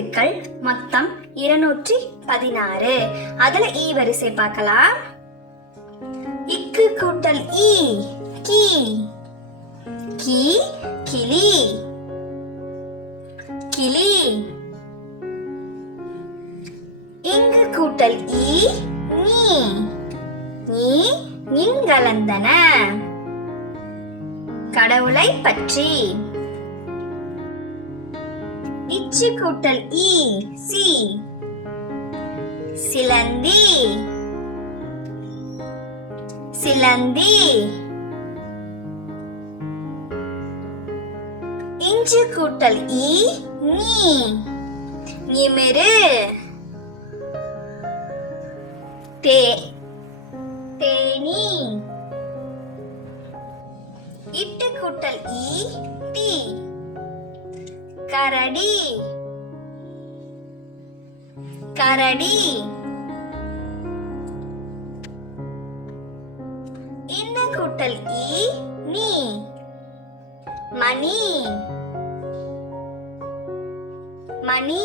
எழுத்துக்கள் மொத்தம் 216. அதுல ஈ வரிசை பார்க்கலாம். இக்கு கூட்டல் ஈ கி, கி கிளி, கிளி. இங்கு கூட்டல் ஈ நீ, நீ நீங்கலந்தன, கடவுளை பற்றி. இச்சு கூட்டல் ஈ சி, சிலந்தி, சிலந்தி. இஞ்சு கூட்டல் ஈ நீ, நிமிரு, தேனி. இட்டு கூட்டல் ஈ டி, கரடி, கரடி. இன்ன கூட்டல் ஈ நீ, மணி, மணி.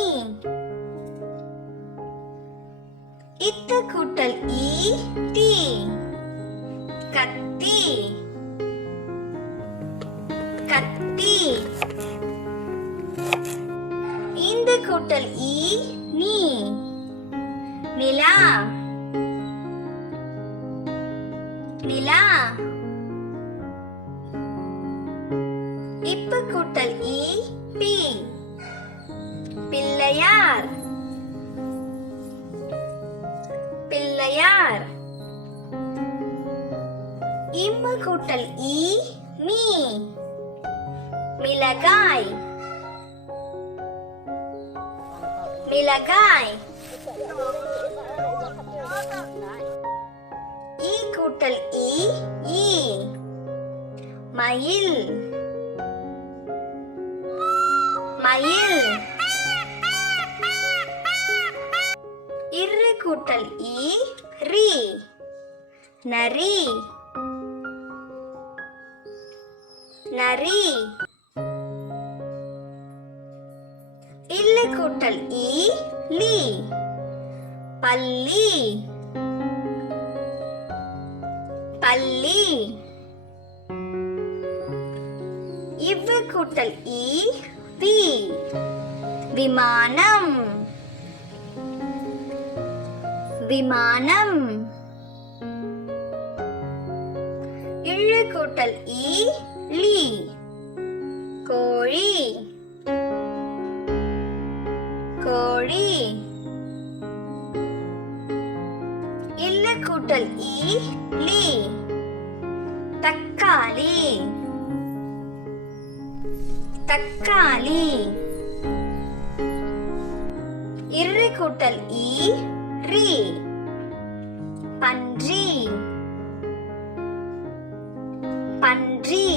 இத்த கூட்டல் ஈ டி, கத்தி, கத்தி. இந்த கூட்டல் ஈ நீ, நிலா, நிலா. இப்ப கூட்டல் ஈ பி, பிள்ளையார், பிள்ளையார். இம்ம கூட்டல் ஈ மீ, மிளகாய், மிளகாய். ஈ கூட்டல் ஈ ஈ, மயில், மயில். இரு கூட்டல் ஈ ரி, நரி, நரி. இல்ல கூட்டல் ஈ லி, பல்லி, பல்லி. இவ்வு கூட்டல் ஈ வி, விமானம், விமானம். இழு கூட்டல் ஈ லி, கோழி, கோழி. இல்ல கூட்டல் ஈ லி, தக்காளி, தக்காளி. இரு கூட்டல் ஈ ரி, பன்றி, பன்றி.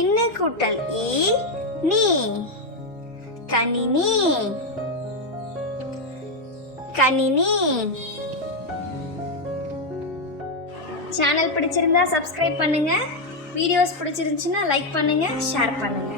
இன்ன கூட்டல் ஈ நீ, கணினி, கணினி. சேனல் பிடிச்சிருந்தா சப்ஸ்கிரைப் பண்ணுங்க. வீடியோஸ் பிடிச்சிருந்துச்சுன்னா லைக் பண்ணுங்க, ஷேர் பண்ணுங்க.